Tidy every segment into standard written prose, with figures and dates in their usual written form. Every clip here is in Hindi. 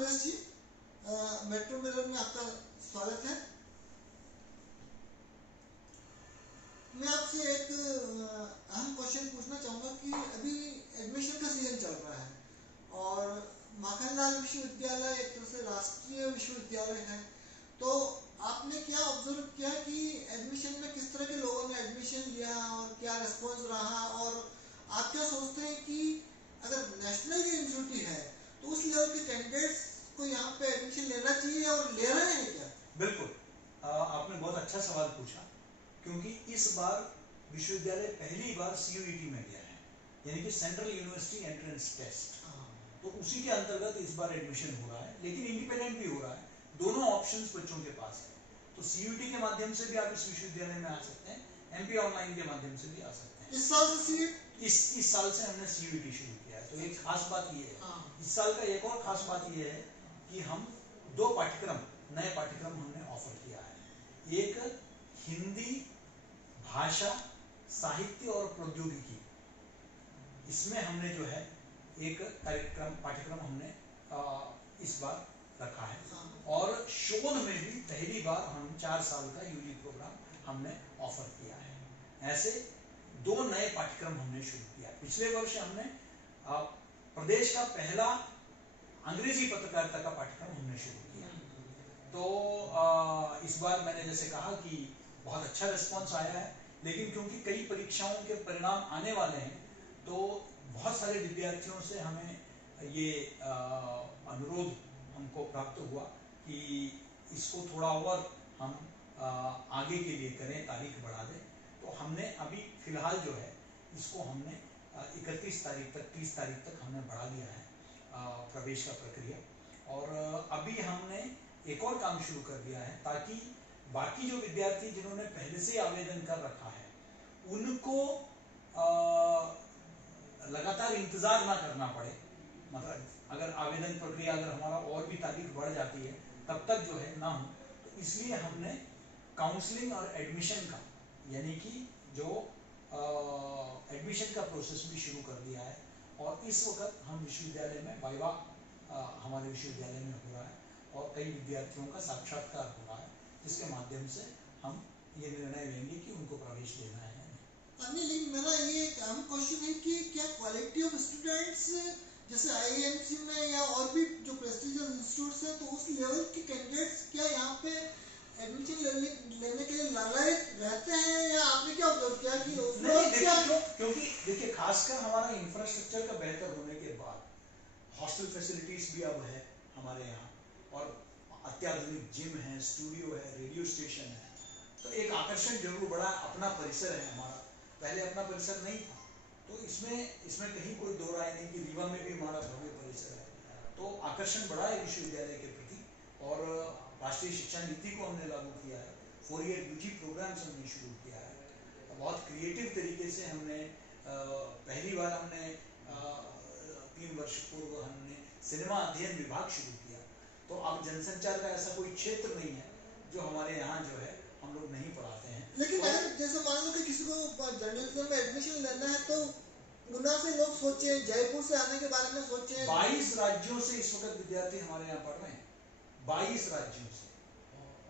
सुरेश जी, मेट्रो मिरर में आपका स्वागत है। मैं आपसे एक अहम क्वेश्चन पूछना चाहूँगा कि अभी एडमिशन का सीजन चल रहा है और माखनलाल विश्वविद्यालय एक तरह से राष्ट्रीय विश्वविद्यालय है, तो आपने क्या ऑब्जर्व किया कि एडमिशन में किस तरह के लोगों ने एडमिशन लिया और क्या रिस्पॉन्स रहा, और आप क्या सोचते हैं कि अगर नेशनल यूनिवर्सिटी है तो उस लेवल के कैंडिडेट्स को यहाँ पे एडमिशन लेना चाहिए और ले रहे हैं क्या? बिल्कुल, आपने बहुत अच्छा सवाल पूछा, क्योंकि इस बार विश्वविद्यालय पहली बार CUET में गया है, यानी कि सेंट्रल यूनिवर्सिटी एंट्रेंस टेस्ट। तो उसी के अंतर्गत इस बार एडमिशन हो रहा है, लेकिन इंडिपेंडेंट भी हो रहा है। दोनों ऑप्शंस बच्चों के पास है। तो CUET के माध्यम से भी आप इस विश्वविद्यालय में आ सकते हैं, MP ऑनलाइन के माध्यम से भी आ सकते हैं। इस साल से इस साल से हमने CUET शुरू किया है। तो एक खास बात ये है, इस साल का एक और खास बात ये है कि हम 2 नए पाठ्यक्रम हमने ऑफर किया है। एक हिंदी भाषा, साहित्य और प्रौद्योगिकी, इसमें हमने जो है एक पाठ्यक्रम हमने इस बार रखा है। और शोध में भी पहली बार हम 4 साल का UG प्रोग्राम हमने ऑफर किया है। ऐसे 2 नए पाठ्यक्रम हमने शुरू किया। पिछले वर्ष हमने प्रदेश का पहला अंग्रेजी पत्रकारिता का पाठ्यक्रम हमने शुरू किया। तो इस बार मैंने जैसे कहा कि बहुत अच्छा रिस्पांस आया है, लेकिन क्योंकि कई परीक्षाओं के परिणाम आने वाले हैं, तो बहुत सारे विद्यार्थियों से हमें ये अनुरोध हमको प्राप्त हुआ कि इसको थोड़ा और हम आगे के लिए करें, तारीख बढ़ा दें। तो हमने अभी फिलहाल जो है इसको हमने 31 तारीख तक, 30 तारीख तक हमने बढ़ा दिया है प्रवेश का प्रक्रिया। और अभी हमने एक और काम शुरू कर दिया है, ताकि बाकी जो विद्यार्थी जिन्होंने पहले से आवेदन कर रखा है उनको लगातार इंतजार ना करना पड़े। मतलब अगर आवेदन प्रक्रिया अगर हमारा और भी तारीख बढ़ जाती है तब तक जो है ना हो, तो इसलिए हमने काउंसलिंग और एडमिशन का, यानी कि जो एडमिशन का प्रोसेस भी शुरू कर दिया है। और इस वक्त हम विश्वविद्यालय में वाइवा हमारे विश्वविद्यालय में हो रहा है और कई विद्यार्थियों का साक्षात्कार हो रहा है, जिसके माध्यम से हम ये निर्णय लेंगे कि उनको प्रवेश देना है। लेकिन मेरा ये एक अहम क्वेश्चन है कि क्या क्वालिटी ऑफ स्टूडेंट्स जैसे IIMC में या और भी जो प्रेस्टिजियस इंस्टीट्यूट्स है, तो उस लेवल के कैंडिडेट्स क्या यहाँ पे एडमिशन लेने के लिए लालायित रहते हैं, या आपने क्या ऑब्जर्व किया कि क्योंकि देखिए खासकर हमारा इंफ्रास्ट्रक्चर का बेहतर होने के बाद हॉस्टल फैसिलिटीज भी अब है हमारे यहाँ, और अत्याधुनिक जिम है, स्टूडियो है, रेडियो स्टेशन है, तो एक आकर्षण जरूर बढ़ा। अपना परिसर है हमारा, पहले अपना परिसर नहीं था, तो इसमें कहीं कोई दो राय नहीं कि रीवा में भी हमारा भव्य परिसर है। तो आकर्षण बढ़ा है विश्वविद्यालय के प्रति, और राष्ट्रीय शिक्षा नीति को हमने लागू किया है, 4 ईयर UG प्रोग्राम्स हमने शुरू किया है। बहुत क्रिएटिव तरीके से हमने पहली बार हमने 3 वर्ष पूर्व हमने सिनेमा अध्ययन विभाग शुरू किया। तो अब जनसंचार का ऐसा कोई क्षेत्र नहीं है जो हमारे यहाँ जो है हम लोग नहीं पढ़ाते हैं। लेकिन अगर जैसे मान लो कि किसी को जर्नलिज्म में एडमिशन लेना है, तो गुना से लोग सोचे, जयपुर से आने के बारे में सोचे। 22 राज्यों से इस वक्त विद्यार्थी हमारे यहाँ पढ़ रहे हैं, 22 राज्यों से।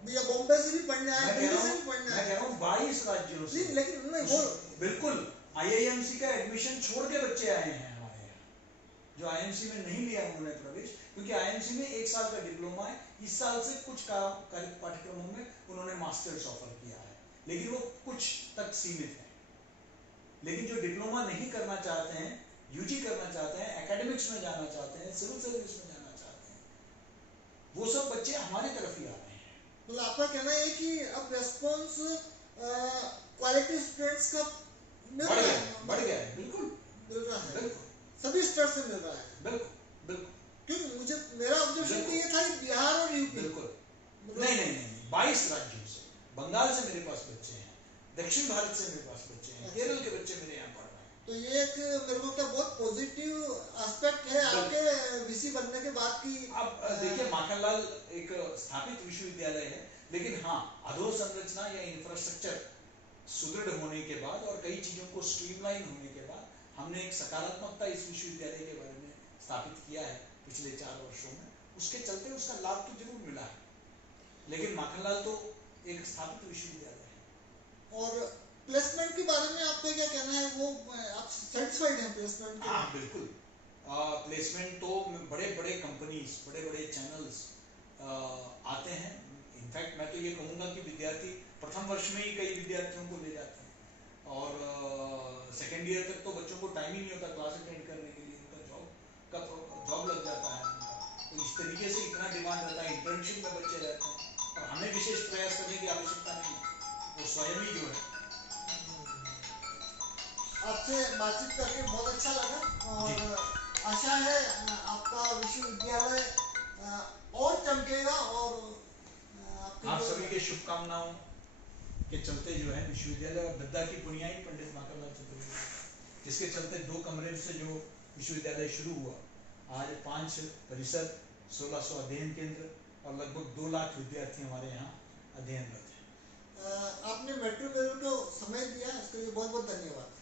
भैया बॉम्बे से भी पढ़ने आए, दिल्ली से भी पढ़ने आए। मैं कह रहा हूँ 22 राज्यों से। लेकिन नहीं वो बिल्कुल IIMC का एडमिशन छोड़ के बच्चे आए हैं हमारे यहाँ, जो IIMC में नहीं लिया उन्होंने प्रवेश, क्योंकि IIMC में 1 साल का डिप्लोमा है। इस साल से कुछ पाठ्यक्रमों में उन्होंने मास्टर्स ऑफर किया है, लेकिन वो कुछ तक सीमित है। लेकिन जो डिप्लोमा नहीं करना चाहते हैं, UG करना चाहते हैं, एकेडमिक्स में जाना चाहते हैं, सिविल सर्विस में जाना चाहते हैं, वो सब बच्चे हमारी तरफ ही आ रहे हैं। तो आपका कहना है कि अब रेस्पॉन्स क्वालिटी स्टूडेंट्स का बढ़ गया है। बिल्कुल मिल रहा है, बिल्कुल सभी स्तर से मिल रहा है। बिल्कुल बिल्कुल। क्योंकि मुझे मेरा ऑब्जर्वेशन तो ये था कि बिहार और यूपी। बिल्कुल नहीं 22 राज्यों से, बंगाल से मेरे पास बच्चे हैं, दक्षिण भारत से मेरे पास बच्चे हैं, केरल के बच्चे मेरे यहाँ पढ़ रहे हैं। तो ये एक मेरे को लगता है बहुत पॉजिटिव एस्पेक्ट है आपके VC बनने के बाद की। अब देखिए माखनलाल एक स्थापित विश्वविद्यालय है, लेकिन हाँ अधोसंरचना या इंफ्रास्ट्रक्चर सुदृढ़ होने के बाद और कई चीजों को स्ट्रीमलाइन होने के बाद हमने एक सकारात्मकता इस विश्वविद्यालय के बारे में स्थापित किया है पिछले 4 वर्षों में। उसके चलते उसका लाभ तो जरूर मिला है, लेकिन माखनलाल तो एक स्थापित विश्वविद्यालय है। और प्लेसमेंट के बारे में आपका क्या कहना है, वो आप सेटिस्फाइड हैं प्लेसमेंट के? हाँ बिल्कुल, प्लेसमेंट तो बड़े बड़े कंपनीज, बड़े बड़े चैनल्स आते हैं। इनफैक्ट मैं तो ये कहूँगा कि विद्यार्थी प्रथम वर्ष में ही कई विद्यार्थियों को ले जाते हैं और सेकेंड ईयर तक तो बच्चों को टाइम ही नहीं होता क्लास अटेंड करने के लिए, उनका जॉब लग जाता है उनका। तो इस तरीके से इतना डिमांड रहता है, इंटर्नशिप में बच्चे रहते हैं और हमें विशेष प्रयास करने की आवश्यकता नहीं है, वो स्वयं ही जो है। आपसे बातचीत करके बहुत अच्छा लगा और आशा है आपका विश्वविद्यालय और चमकेगा और आप सभी के शुभकामनाओं के चलते जो है विश्वविद्यालय और विद्या की बुनियादी पंडित माखनलाल चतुर्वेदी, जिसके चलते 2 कमरे से जो विश्वविद्यालय शुरू हुआ, आज 5 परिसर, 1600 अध्ययन केंद्र और लगभग 2 लाख विद्यार्थी हमारे यहाँ अध्ययनरत हैं। आपने मेट्रो को समय दिया, इसके लिए बहुत बहुत धन्यवाद।